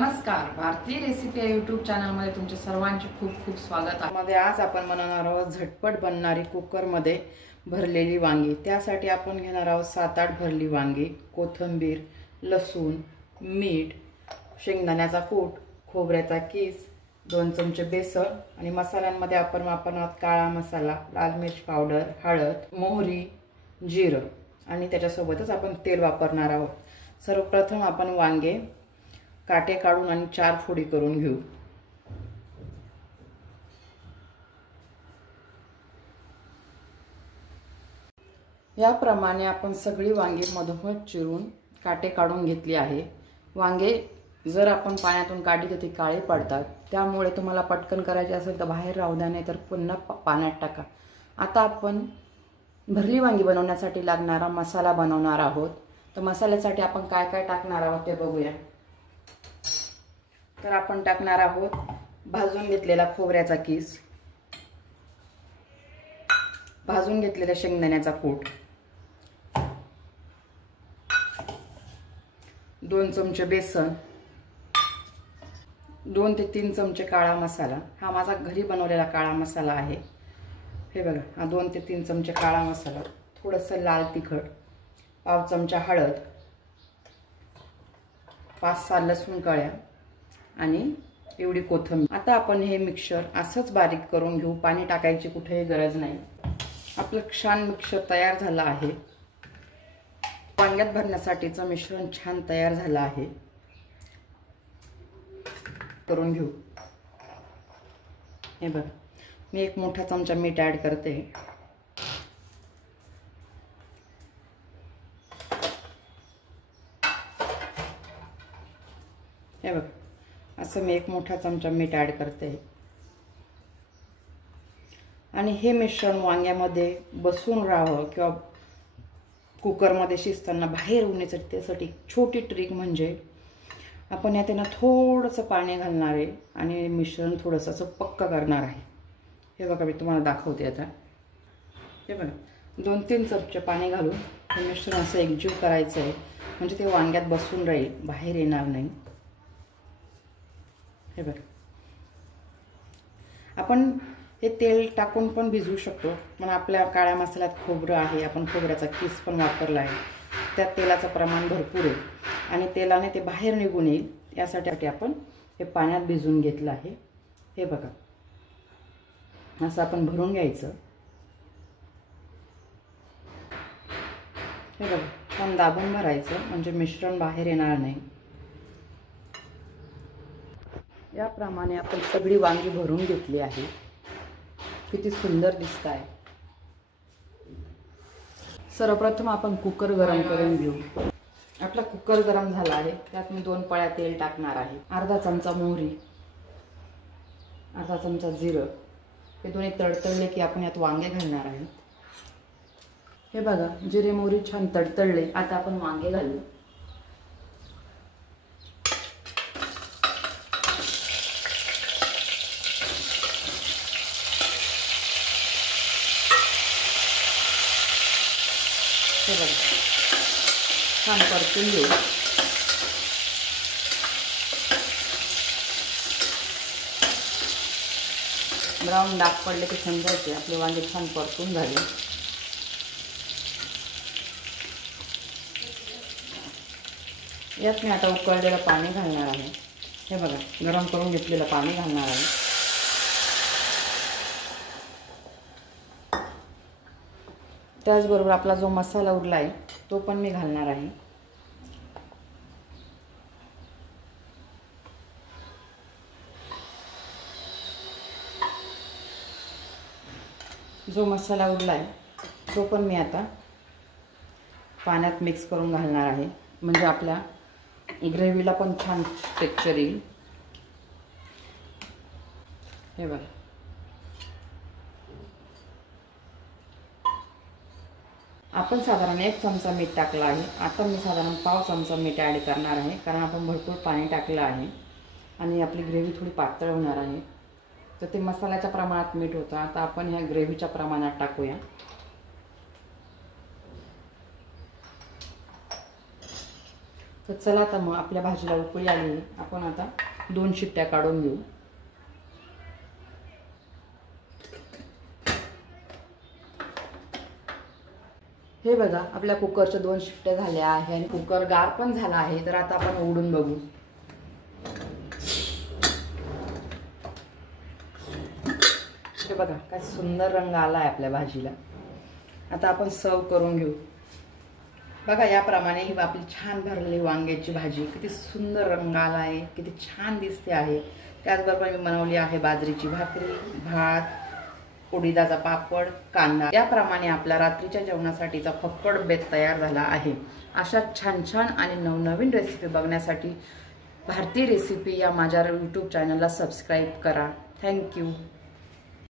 नमस्कार, भारतीय रेसिपी या यूट्यूब चॅनलमध्ये तुमचे सर्वांचे खूप खूप स्वागत आहे। मध्ये आज आपण बनवणार आहोत झटपट बनणारी कुकरमध्ये भरलेली वांगी। त्यासाठी आपण घेणार आहोत 7-8 भरली वांगी, कोथिंबीर, लसूण, मीठ, शेंगदाण्याचा कूट, खोबऱ्याचा कीस, 2 चमचे बेसन आणि मसाल्यांमध्ये आपण वापरणार आहोत काळा मसाला, लाल मिर्च पावडर, हळद, मोहरी, जिरं आणि त्याच्यासोबतच आपण तेल वापरणार आहोत। सर्वप्रथम आपण वांगे काटे काढून आणि 4 फोडी करून घेऊ। याप्रमाणे आपण सगळी वांगी मधोमध चिरून काटे काढून घेतली आहे। वांगे जर आपण पाण्यातून काढली तर ती काळी पडतात, त्यामुळे तुम्हाला पटकन करायचे असेल तर बाहेर राहू द्या, नाही तर पुन्हा पाण्यात टाका। आता आपण भरली वांगी बनवण्यासाठी लागणारा मसाला बनवणार आहोत। तर मसाल्यासाठी आपण काय काय टाकणार आहोत ते बघूया। तर आपण टाकणार आहोत भाजून घेतलेला खोबऱ्याचा कीस, भाजून घेतलेला शेंगदाण्याचा कूट, 2 चमचे बेसन, 2 ते 3 चमचे काळा मसाला। हा माझा घरी बनवलेला काळा मसाला आहे। हे बघा, हा 2 ते 3 चमचे काळा मसाला, थोडंसं लाल तिखट, पाव चमचा हळद, 5-6 लसूण कळ्या आणि एवढी कोथिंबीर। आता आपण हे मिक्सर असंच बारीक करून घेऊ, पाणी टाकायची कुठेही गरज नाही। आपलं छान मिक्सर तयार झालं आहे। वांग्यात भरण्यासाठीचं मिश्रण छान तयार झालं आहे। करून घेऊ। हे बघ, मी 1 मोठा चमचा मीठ ऍड करते। हे बघ, असं मी 1 मोठा चमचा मीठ ऍड करते आणि हे मिश्रण वांग्यामध्ये बसून राहावं किंवा कुकरमध्ये शिजताना बाहेर होण्यासाठी त्यासाठी छोटी ट्रिक म्हणजे आपण यात थोडंसं पाणी घालणार आहे आणि मिश्रण थोडंसं असं पक्का करणार आहे। हे बघा, मी तुम्हाला दाखवते आता। हे बघा, 2-3 चमचे पाणी घालून हे मिश्रण असं एकजीव करायचं आहे, म्हणजे ते वांग्यात बसून राहील, बाहेर येणार नाही। हे बघा, आपण हे तेल टाकून पण भिजवू शकतो, पण आपल्या काळ्या मसाल्यात खोबरं आहे, आपण खोबऱ्याचा कीस पण वापरला आहे, त्यात तेलाचं प्रमाण भरपूर आहे आणि तेलाने ते बाहेर निघून येईल यासाठी आपण हे पाण्यात भिजवून घेतलं आहे। हे बघा, असं आपण भरून घ्यायचं। हे बघा, छान दाबून भरायचं, म्हणजे मिश्रण बाहेर येणार नाही। याप्रमाणे आपण सगळी वांगी भरून घेतली आहे। किती सुंदर दिसत आहे। सर्वप्रथम आपण कुकर गरम करून घेऊ। आपला कुकर गरम झाला आहे, त्यात मी 2 पळ्या तेल टाकणार आहे। अर्धा चमचा मोहरी, अर्धा चमचा जिरं, हे दोन्ही तडतडले की आपण यात वांगे घालणार आहे। हे बघा, जिरे मोहरी छान तडतडले, आता आपण वांगे घालू। हे बघा, छान परतून घेऊ। ब्राऊन डाग पडले की समजायचे आपले वांगे छान परतून झाले। यात मी आता उकळलेलं पाणी घालणार आहे। हे बघा, गरम करून घेतलेलं पाणी घालणार आहे। त्याचबरोबर आपला जो मसाला उरला आहे तो पण मी घालणार आहे। जो मसाला उरला आहे तो पण मी आता पाण्यात मिक्स करून घालणार आहे, म्हणजे आपल्या ग्रेव्हीला पण छान टेक्स्चर येईल। हे बघा, आपण साधारण 1 चमचा मीठ टाकला आहे। आता मी साधारण पाव चमचा मीठ ॲड करणार आहे, कारण आपण भरपूर पाणी टाकलं आहे आणि आपली ग्रेव्ही थोडी पातळ होणार आहे। तर ते मसाल्याच्या प्रमाणात मीठ होतं, आता आपण ह्या ग्रेव्हीच्या प्रमाणात टाकूया। तर चला आता मग आपल्या भाजीला उकळी आली, आपण आता 2 शिट्ट्या काढून घेऊ. हे बघा आपल्या कुकरच्या 2 शिट्ट्या झाल्या आहे आणि कुकर गार पण झाला आहे. तर आता आपण उघडून बघू. हे बघा काय सुंदर रंग आला आहे आपल्या भाजीला. आता आपण सर्व करून घेऊ. बघा याप्रमाणे ही आपली छान भरलेली वांग्याची भाजी, किती सुंदर रंग आला आहे, किती छान दिसते आहे. त्याचबरोबर मी बनवली आहे बाजरीची भाकरी, भात, उडीदाचा पापड, कांदा. याप्रमाणे आपल्या रात्रीच्या जेवणासाठीचा फक्कड बेत तयार झाला आहे. अशा छान छान आणि नवनवीन रेसिपी बघण्यासाठी भारतीय रेसिपी या माझ्या YouTube चॅनलला सबस्क्राईब करा. थँक्यू.